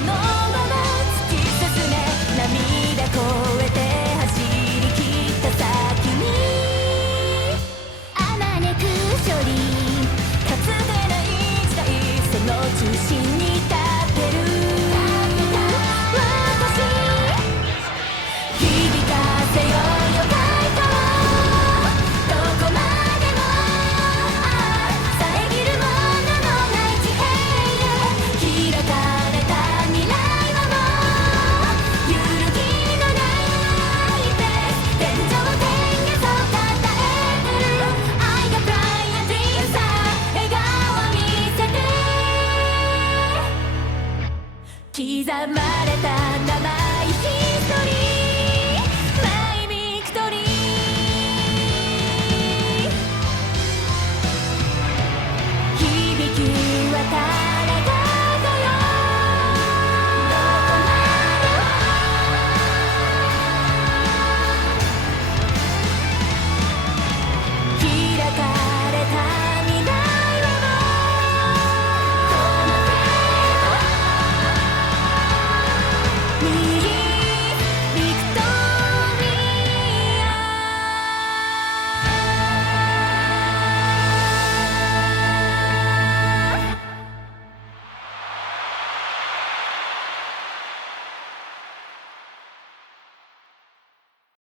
そのまま突き進め、涙越えて走り切った先にあまねく勝利、かつてない時代、その中心に立ってる私、響かせようよ快歌を、どこまでも遮るもののない地平へ、開かれた未来はもう揺るぎのないペース、天上天へとたたえてる I got fly and dream さ、笑顔を見せて、刻まれた長いヒストリー